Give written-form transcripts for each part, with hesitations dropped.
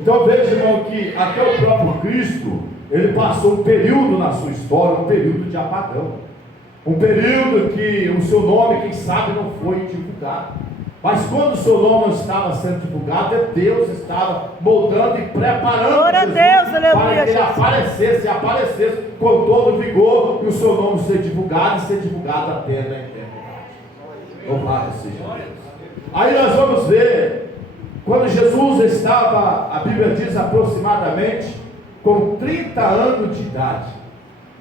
Então veja, irmão, que até o próprio Cristo, ele passou um período na sua história, um período de apagão, um período que o seu nome, quem sabe, não foi divulgado. Mas quando o seu nome estava sendo divulgado, Deus estava moldando e preparando Glória a Deus, aleluia, para que ele aparecesse com todo o vigor, e o seu nome ser divulgado e ser divulgado até na eternidade. Louvado seja Deus. Aí nós vamos ver, quando Jesus estava, a Bíblia diz, aproximadamente com 30 anos de idade,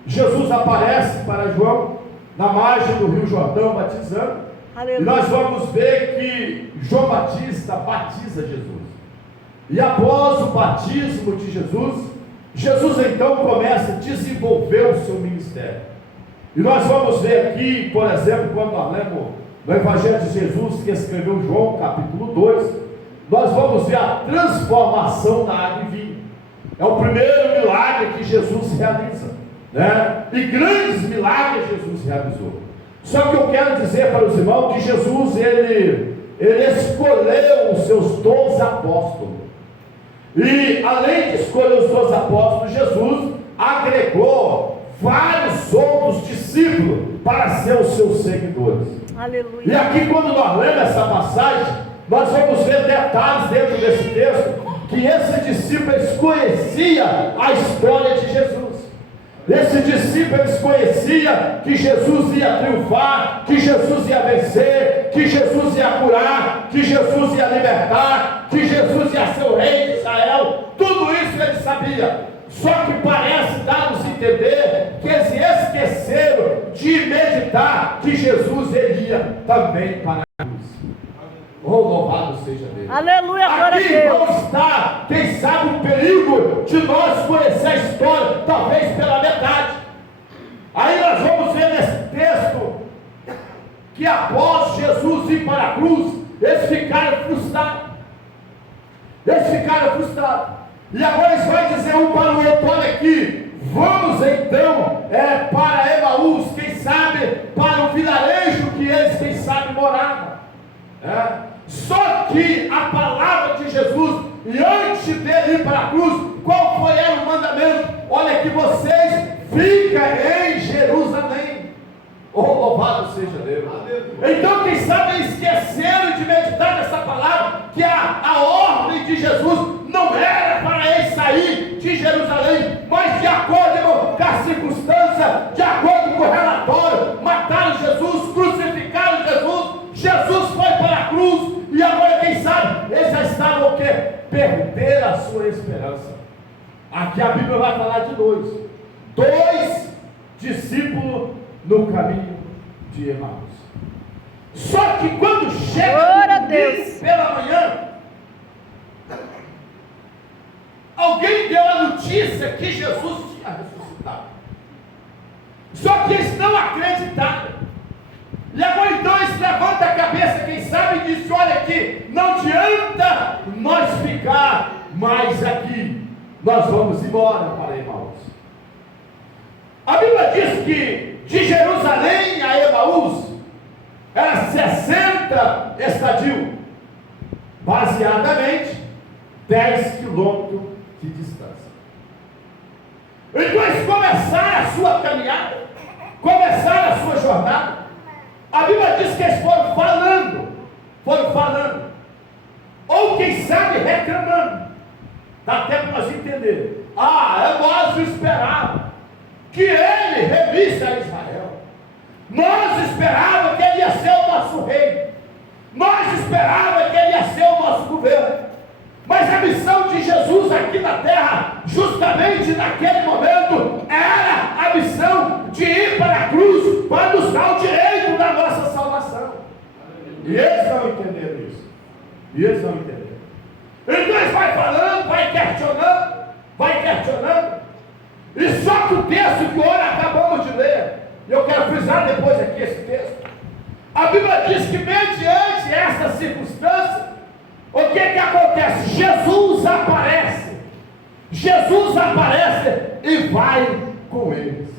Jesus aparece para João na margem do Rio Jordão batizando. Aleluia. E nós vamos ver que João Batista batiza Jesus. E após o batismo de Jesus, Jesus então começa a desenvolver o seu ministério. E nós vamos ver aqui, por exemplo, quando nós lemos no Evangelho de Jesus, que escreveu João, capítulo 2, nós vamos ver a transformação da água em vinho. É o primeiro milagre que Jesus realiza, né? E grandes milagres Jesus realizou. Só que eu quero dizer para os irmãos que Jesus, ele escolheu os seus 12 apóstolos. E além de escolher os 12 apóstolos, Jesus agregou vários outros discípulos para ser os seus seguidores. Aleluia. E aqui, quando nós lemos essa passagem, nós vamos ver detalhes dentro desse texto, que esse discípulo conhecia a história de Jesus. Esse discípulo conhecia que Jesus ia triunfar, que Jesus ia vencer, que Jesus ia curar, que Jesus ia libertar, que Jesus ia ser o rei de Israel. Tudo isso ele sabia. Só que parece dar-nos entender que eles esqueceram de meditar que Jesus iria também para a cruz. Oh, louvado seja Deus. Aleluia, glória a Aqui Deus. não está, quem sabe, o perigo de nós conhecer a história, talvez pela metade. Aí nós vamos ver nesse texto que após Jesus ir para a cruz, eles ficaram frustrados. E agora eles vão dizer um para o outro: olha aqui, vamos então para Emaús, quem sabe para o vilarejo que eles, quem sabe, moravam. Só que a palavra de Jesus, e antes dele ir para a cruz, qual era o mandamento? Olha, que vocês fiquem em Jerusalém. Oh, louvado seja Deus. Então, quem sabe esqueceram de meditar nessa palavra, que a ordem de Jesus não era para ele sair de Jerusalém, mas de acordo com a circunstância, de acordo com o relatório, mataram Jesus, crucificaram Jesus. Jesus foi para a cruz, e agora, quem sabe, eles já estavam o quê? Perderam a sua esperança. Aqui a Bíblia vai falar de dois discípulos no caminho de Emaús. Só que quando chega pela manhã, alguém deu a notícia que Jesus tinha ressuscitado. Só que eles não acreditaram. E agora então eles levantam a cabeça, quem sabe, e dizem: olha aqui, não adianta nós ficar mais aqui, nós vamos embora para Emaús. A Bíblia diz que de Jerusalém a Emaús era 60 estadios, baseadamente 10 quilômetros de distância. Então eles começaram a sua caminhada, começaram a sua jornada. A Bíblia diz que eles foram falando, ou quem sabe reclamando. Dá até para nós entender. Nós esperávamos que ele revisse a Israel. Nós esperávamos que ele ia ser o nosso rei. Nós esperávamos que ele ia ser o nosso governo. Mas a missão de Jesus aqui na terra, justamente naquele momento, era a missão de ir para a cruz, para nos dar o direito da nossa salvação. E eles não entenderam isso. Então eles vai falando, vai questionando. E só que o texto que hoje acabamos de ler, eu quero frisar depois aqui esse texto, a Bíblia diz que mediante essa circunstância, o que acontece? Jesus aparece e vai com eles.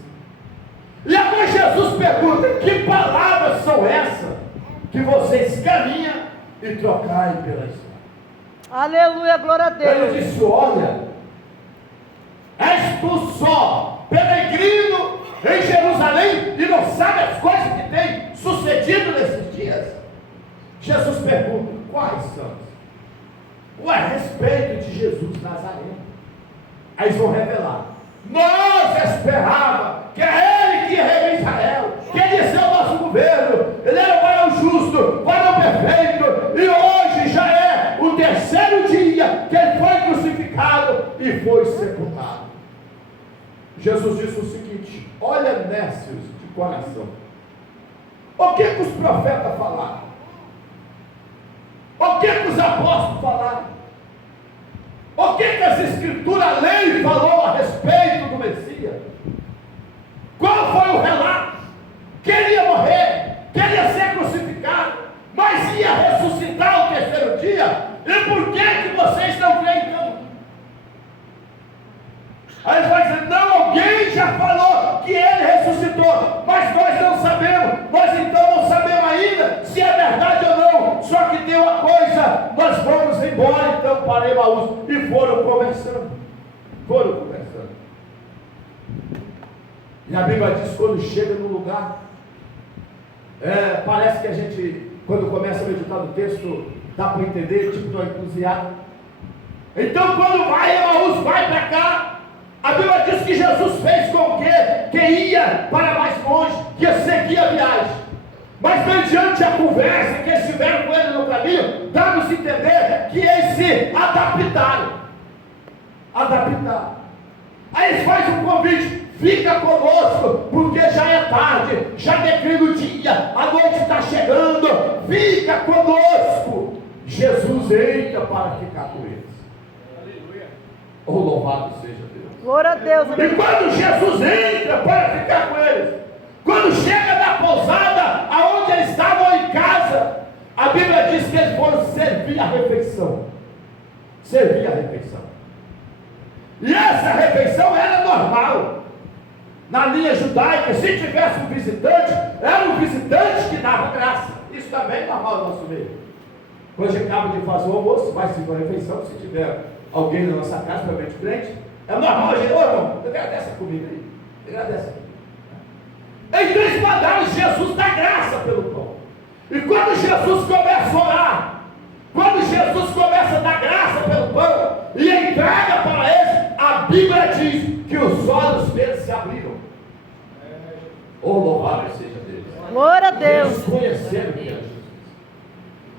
E agora Jesus pergunta: que palavras são essas que vocês caminham e trocai pela história? Aleluia, glória a Deus. Ele disse: olha, és tu só peregrino em Jerusalém e não sabe as coisas que têm sucedido nesses dias? Jesus pergunta: quais são? A respeito de Jesus Nazareno. Aí eles vão revelar: nós esperávamos que era ele que ia reger Israel, que ele ia ser o nosso governo, ele era o varão justo, o varão perfeito, e hoje já é o terceiro dia que ele foi crucificado e foi sepultado. Jesus disse o seguinte: olha, nécios de coração, o que os profetas falaram? O que os apóstolos falaram? O que as escrituras, a lei falou a respeito do Messias? Qual foi o relato? Que ele ia morrer, que ele ia ser crucificado, mas ia ressuscitar ao terceiro dia. E por que vocês não creem então? Aí eles vão dizer: não, alguém já falou que ele ressuscitou, mas nós não sabemos. Nós então não sabemos ainda se é verdade ou não. Só que tem uma coisa: nós vamos embora então para Emaús. E foram conversando. E a Bíblia diz: quando chega no lugar, parece que a gente, quando começa a meditar no texto, dá para entender, tipo do entusiasmo. Então quando vai Emaús, vai para cá. A Bíblia diz que Jesus fez com que ia para mais longe, que ia seguir a viagem. Mas mediante a conversa que eles tiveram com ele no caminho, dá-nos a entender que eles se adaptaram. Aí eles fazem um convite: fica conosco, porque já é tarde, já declina o dia, a noite está chegando, fica conosco. Jesus entra para ficar com eles. Aleluia. Oh, louvado seja Deus. Glória a Deus. E quando Jesus entra para ficar com eles, quando chega na pousada, aonde eles estavam em casa, a Bíblia diz que eles foram servir a refeição. E essa refeição era normal. Na linha judaica, se tivesse um visitante, era o visitante que dava graça. Isso também é normal no nosso meio. Quando a gente acaba de fazer o almoço, vai servir uma refeição, se tiver alguém na nossa casa, provavelmente crente, é normal a gente: ô irmão, agradece a comida aí, agradece aqui. Então eles mandaram Jesus dar graça pelo pão. E quando Jesus começa a orar, quando Jesus começa a dar graça pelo pão e entrega para eles, a Bíblia diz que os olhos deles se abriram. Oh, louvado seja Deus. Glória a Deus. Eles conheceram que era Jesus.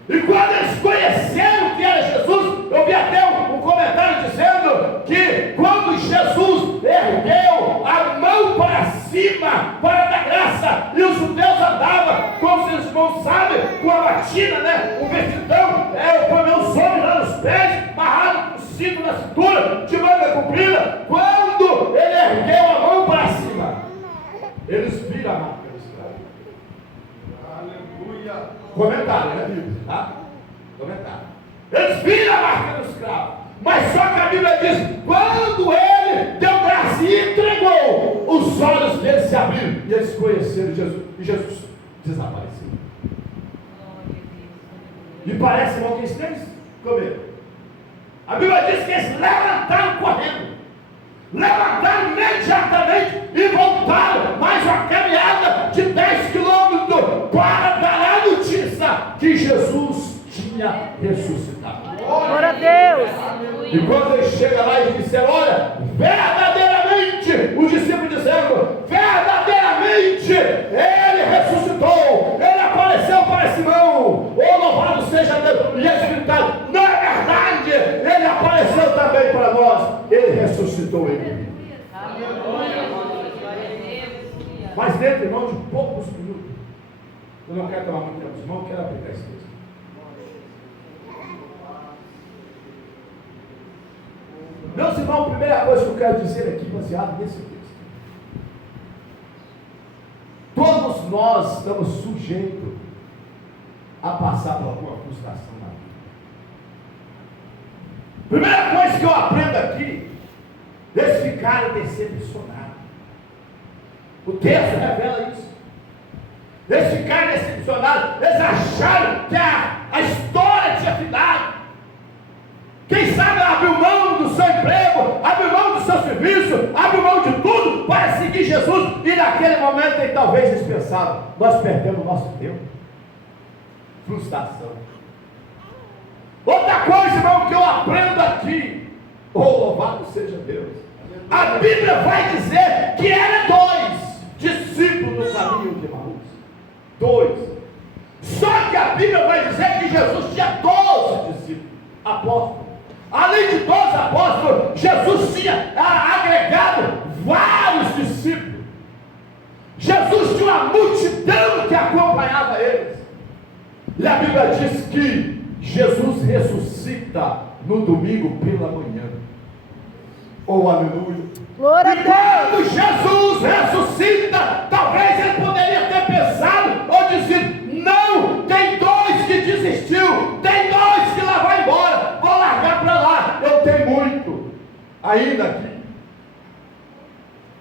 E quando eles conheceram que era Jesus, eu vi até um comentário dizendo que quando Jesus ergueu a mão para cima para dar graça, e os judeus andavam, como vocês não sabem, com a batina, né? O vestidão, põe os homens lá nos pés, amarrado com o cinto na cintura, de manga comprida. Quando ele ergueu a mão para cima, eles viram a marca do escravo. Aleluia. Comentário, né, Bíblia? Tá? Comentário. Eles viram a marca do escravo. Mas só que a Bíblia diz: quando ele deu graça e entregou, os olhos deles se abriram e eles conheceram Jesus. E Jesus desapareceu. E parece, irmão, que eles comeram. A Bíblia diz que eles levantaram correndo. Levantaram imediatamente e voltaram mais uma caminhada de 10 quilômetros para dar a notícia que Jesus tinha ressuscitado. Glória a Deus. E quando ele chega lá e disseram: olha, verdadeiramente, os discípulos dizendo: verdadeiramente ele ressuscitou, ele apareceu para Simão. Oh, louvado seja Deus. E eles gritaram: não é verdade, ele apareceu também para nós, ele ressuscitou ele. Mas dentro, irmão, de poucos minutos, eu não quero tomar muito tempo, irmão, eu quero aplicar esse texto. Meus irmãos, a primeira coisa que eu quero dizer aqui, baseado nesse texto: todos nós estamos sujeitos a passar por alguma frustração na vida. Primeira coisa que eu aprendo aqui: eles ficaram decepcionados. O texto revela isso. Eles ficaram decepcionados. Eles acharam que a história tinha finado. Quem sabe abriu mão do seu emprego, abriu mão do seu serviço, abriu mão de tudo para seguir Jesus, e naquele momento ele talvez eles pensaram: nós perdemos nosso tempo. Frustração. Outra coisa, irmão, que eu aprendo aqui, louvado seja Deus, a Bíblia vai dizer que eram 2 discípulos no caminho de Emaús. 2. Só que a Bíblia vai dizer que Jesus tinha 12 discípulos, apóstolos. Além de 12 apóstolos, Jesus tinha agregado vários discípulos. Jesus tinha uma multidão que acompanhava eles. E a Bíblia diz que Jesus ressuscita no domingo pela manhã. Oh, aleluia. Glória a E Deus. quando Jesus ressuscita, talvez ele poderia ter pensado ou dizer: não, tem 2 que desistiu, tem 2 que lá vai embora, vou largar para lá, eu tenho muito. Ainda aqui,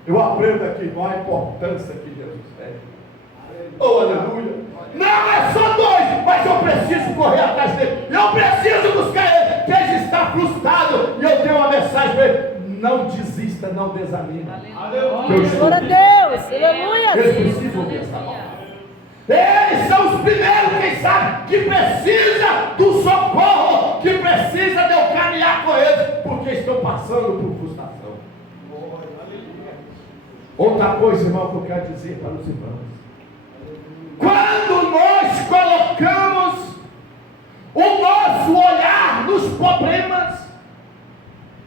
eu aprendo aqui a importância que Jesus tem. Oh, aleluia. Não é só 2, mas eu preciso correr atrás dele, eu preciso buscar ele, que ele está frustrado, e eu tenho uma mensagem para ele: não desista, não desanime. Glória a Deus. Aleluia. Eles precisam ouvir essa palavra. Eles são os primeiros, quem sabe, que precisa do socorro, que precisa de eu caminhar com eles, porque estão passando por frustração. Outra coisa, irmão, que eu quero dizer para os irmãos: quando nós colocamos o nosso olhar nos problemas,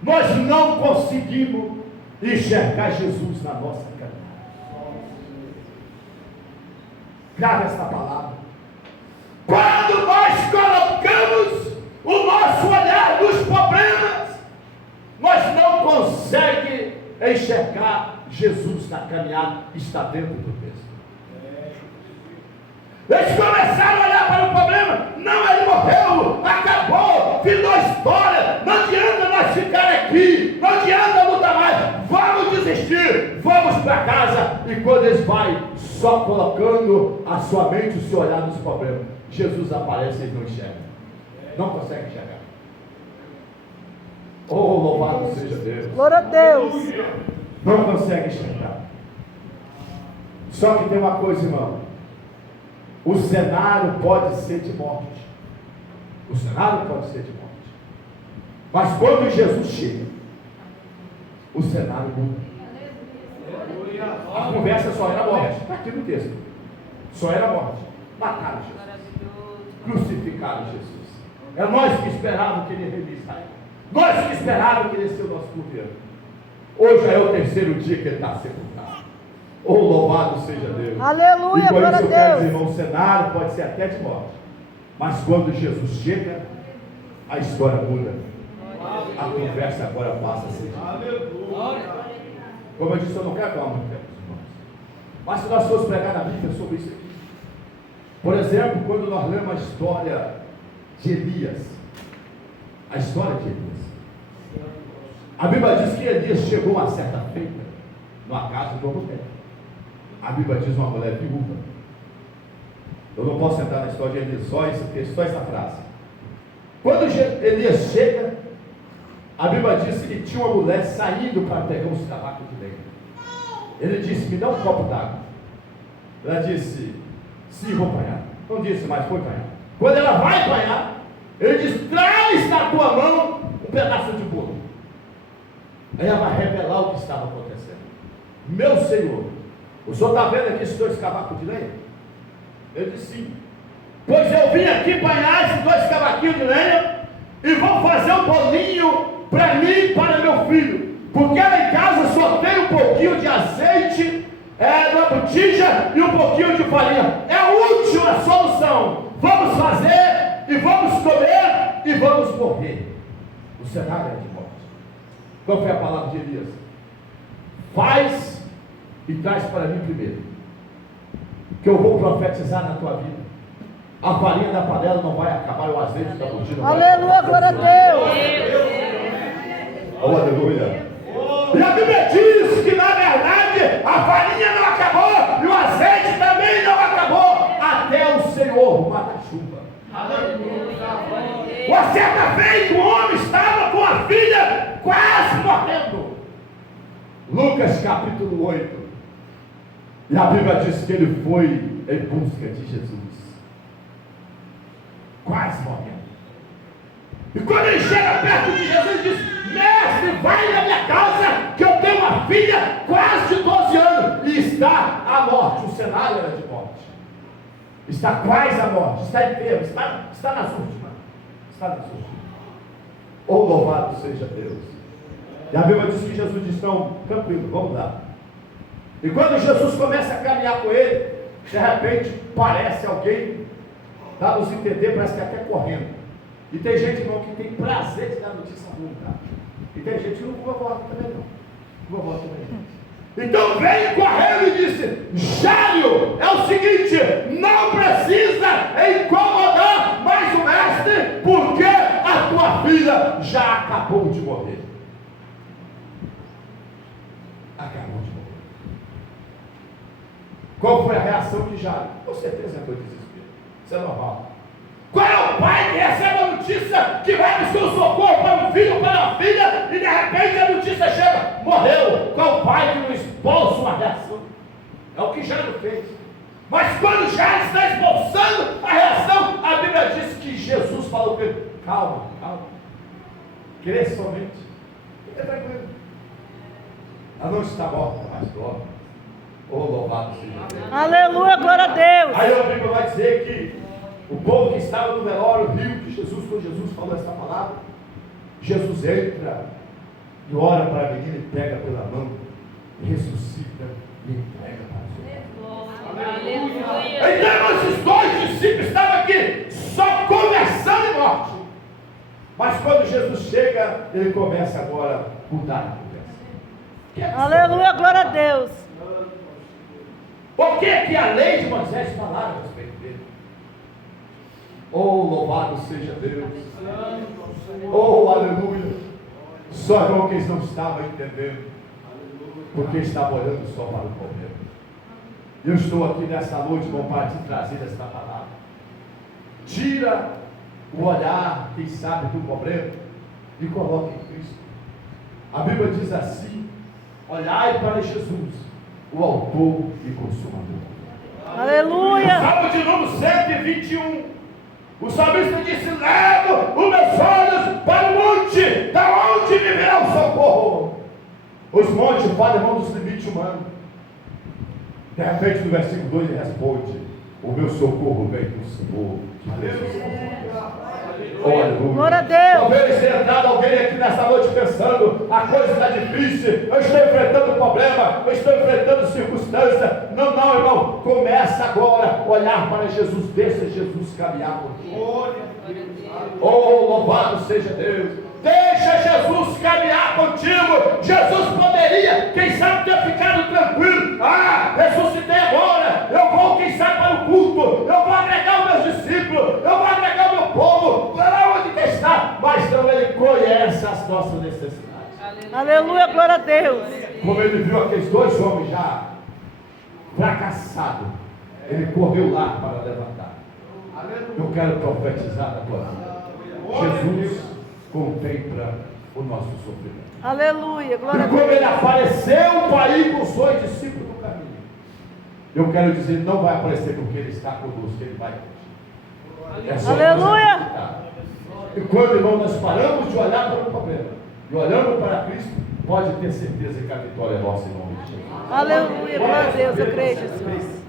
nós não conseguimos enxergar Jesus na nossa caminhada. Grave essa palavra. Quando nós colocamos o nosso olhar nos problemas, nós não conseguimos enxergar Jesus na caminhada. Está dentro do texto. Eles começaram a olhar para o problema. Não, ele morreu, acabou, virou história, não adianta nós ficar aqui, não adianta lutar mais, vamos desistir, vamos para casa. E quando eles vai só colocando a sua mente, o seu olhar nos problemas, Jesus aparece e eles não enxergam, não conseguem enxergar. Oh, louvado seja Deus. Glória a Deus. Não consegue enxergar. Só que tem uma coisa, irmão: o cenário pode ser de morte. O cenário pode ser de morte. Mas quando Jesus chega, o cenário muda. A conversa só era morte. Está aqui no texto. Só era morte. Mataram Jesus. Crucificaram Jesus. É nós que esperávamos que ele remisse Israel. Nós que esperávamos que ele seja o nosso governo. Hoje é o 3º dia que ele está sepultado. Oh, louvado seja Deus. Aleluia, e por glória isso a eu quero Deus. dizer, irmão, o cenário pode ser até de morte, mas quando Jesus chega, a história muda. A conversa agora passa a ser de Deus. Como eu disse, eu não quero dar muito tempo, irmãos. Mas se nós formos pregar na Bíblia sobre isso aqui, por exemplo, quando nós lemos a história de Elias, a história de Elias, a Bíblia diz que Elias chegou a certa feita numa casa de uma mulher. A Bíblia diz uma mulher viúva. Eu não posso entrar na história de Elias, só esse texto, só essa frase. Quando Elias chega, a Bíblia diz que tinha uma mulher saindo para pegar uns cavacos de lenha. Ele disse: me dá um copo d'água. Ela disse: sim, vou apanhar. Não disse, mas foi apanhar. Quando ela vai apanhar, ele diz: traz na tua mão um pedaço de bolo. Aí ela vai revelar o que estava acontecendo. Meu Senhor, o senhor está vendo aqui esses 2 cavacos de lenha? Ele disse: sim. Pois eu vim aqui apanhar esses 2 cavaquinhos de lenha e vou fazer um bolinho para mim e para meu filho, porque lá em casa só tem um pouquinho de azeite na botija e um pouquinho de farinha. É a última solução. Vamos fazer e vamos comer e vamos morrer. O cenário é de morte. Qual foi a palavra de Elias? Faz e traz para mim primeiro, que eu vou profetizar na tua vida. A farinha da panela não vai acabar, o azeite da botija não vai acabar. Aleluia, glória a Deus. Oh, aleluia. E a Bíblia diz que na verdade a farinha não acabou e o azeite também não acabou, até o Senhor manda chuva. Uma certa vez um homem estava Lucas capítulo 8. E a Bíblia diz que ele foi em busca de Jesus. Quase morrendo. E quando ele chega perto de Jesus, ele diz: mestre, vai na minha casa, que eu tenho uma filha quase de 12 anos. E está à morte. O cenário era de morte. Está quase à morte. Está enfermo. Está nas últimas. Está nas últimas. Oh, louvado seja Deus. E a Bíblia diz que Jesus disse: não, tranquilo, vamos lá. E quando Jesus começa a caminhar com ele, de repente parece alguém, dá nos entender, parece que até correndo. E tem gente, irmão, que tem prazer de dar notícia ruim, tá? E tem gente que não volta também não. Não volta também não. Então veio correndo e disse: Jairo, é o seguinte, não precisa incomodar mais o mestre, porque a tua filha já acabou de morrer. Acabou de morrer. Qual foi a reação de Jairo? Com certeza foi desespero. Isso é normal. Qual é o pai que recebe a notícia que vai buscar o socorro para um filho ou para uma filha e de repente a notícia chega, morreu? Qual é o pai que não expulsa uma reação? É o que Jairo fez. Mas quando Jairo está expulsando a reação, a Bíblia diz que Jesus falou para ele: calma, calma, crê somente, fica tranquilo, ela não está morta, mas dorme. Oh, louvado seja Deus. Aleluia, glória a Deus. Aí a Bíblia vai dizer que o povo que estava no velório riu que Jesus, quando Jesus falou essa palavra, Jesus entra e ora para a menina e pega pela mão, ressuscita e entrega para Jesus. Aleluia. Então esses dois discípulos estavam aqui só conversando em morte. Mas quando Jesus chega, ele começa agora a mudar a conversa. Aleluia, glória a Deus. O que a lei de Moisés falava a respeito dele? Oh, louvado seja Deus. Oh, aleluia. Só irmão que eles não estavam entendendo, porque estavam olhando só para o problema. Eu estou aqui nessa noite, irmão, para te trazer esta palavra. Tira o olhar, quem sabe, do problema e coloca em Cristo. A Bíblia diz assim: olhai para Jesus, o autor e consumador. Aleluia. Salmo de número 121. O salmista disse: levo os meus olhos para o monte, da onde me virá o socorro. Os montes falam, irmão, dos limites humanos. De repente, no versículo 2 ele responde: o meu socorro vem do Senhor de Deus. Olha, glória a Deus. Talvez tenha entrado alguém aqui nessa noite pensando: a coisa está difícil, eu estou enfrentando problema, eu estou enfrentando circunstância. Não, irmão, começa agora a olhar para Jesus, deixa Jesus caminhar por ti. Oh, louvado seja Deus. Deixa Jesus caminhar contigo. Jesus poderia, quem sabe, ter ficado tranquilo. Ressuscitei agora, eu vou, quem sabe, para o culto, eu vou agregar os meus discípulos, eu vou agregar o meu povo, para onde que está. Mas não, ele conhece as nossas necessidades. Aleluia, glória a Deus. Como ele viu aqueles dois homens já fracassados, ele correu lá para levantar. Eu quero profetizar na tua vida. Jesus contempla o nosso sofrimento. Aleluia, glória a E como Deus. ele apareceu para ir com os dois discípulos no caminho, eu quero dizer, não vai aparecer porque ele está conosco, ele vai contigo. É só Aleluia. nós acreditar. E quando, irmão, nós paramos de olhar para o problema e olhamos para Cristo, pode ter certeza que a vitória é nossa em nome de Jesus. Aleluia, glória a Deus, eu creio, Jesus.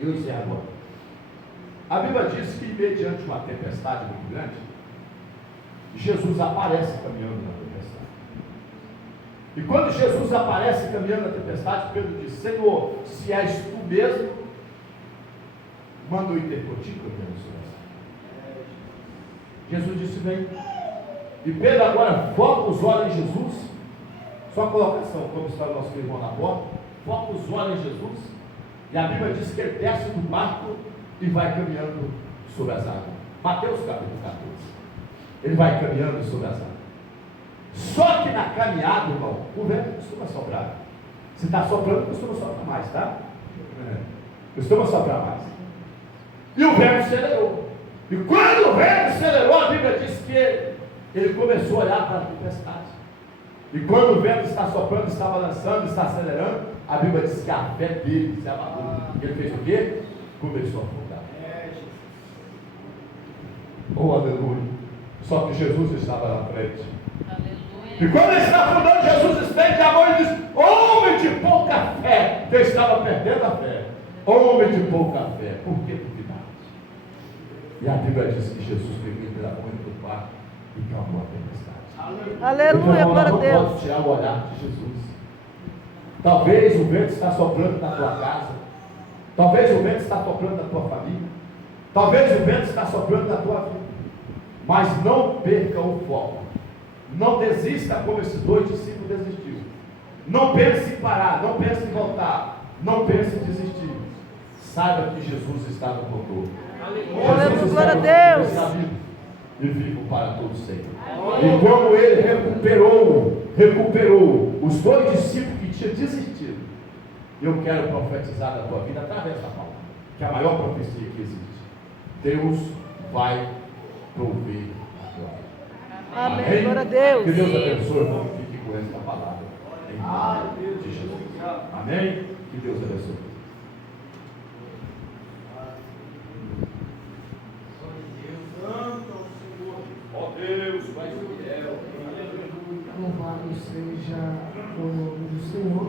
E eu encerro agora. A Bíblia diz que mediante uma tempestade muito grande, Jesus aparece caminhando na tempestade. E quando Jesus aparece caminhando na tempestade, Pedro diz: Senhor, se és tu mesmo, manda eu ir ter contigo, eu quero ressurreição. Jesus disse: vem. E Pedro agora foca os olhos em Jesus. Só colocação, como está o nosso irmão na porta, foca os olhos em Jesus. E a Bíblia diz que ele desce do barco e vai caminhando sobre as águas. Mateus capítulo 14. Ele vai caminhando sobre as águas. Só que na caminhada, irmão, o vento costuma soprar. Se está soprando, costuma soprar mais, tá? Costuma soprar mais. E o vento acelerou. E quando o vento acelerou, a Bíblia diz que ele começou a olhar para a tempestade. E quando o vento está soprando, está balançando, está acelerando, a Bíblia diz que a fé dele se abalou. Ele fez o quê? Começou a afundar. Oh, aleluia. Só que Jesus estava na frente. Aleluia. E quando ele está afundando, Jesus estende a mão e diz: homem de pouca fé, que eu estava perdendo a fé. Homem de pouca fé, por que duvidaste? E a Bíblia diz que Jesus pegou pela mão do barco e calmou a tempestade. Aleluia, então, glória a não Deus. pode tirar o olhar de Jesus. Talvez o vento está soprando na tua casa. Talvez o vento está soprando na tua família. Talvez o vento está soprando na tua vida. Mas não perca o foco. Não desista como esses 2 discípulos desistiram. Não pense em parar, não pense em voltar, não pense em desistir. Saiba que Jesus está no controle. Jesus glória a Deus. Está vivo e vivo para todos sempre. E como ele recuperou os 2 discípulos que tinham desistido, eu quero profetizar na tua vida através da palavra, que é a maior profecia que existe. Deus vai prover a tua vida. Amém. Glória a Deus. Que Deus abençoe, irmão, e fique com esta palavra. Em nome de Jesus. Amém. Que Deus abençoe. Ó Deus, vai fiel. Louvado seja o nome do Senhor.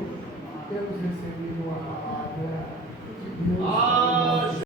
Temos recebido uma palavra de Deus.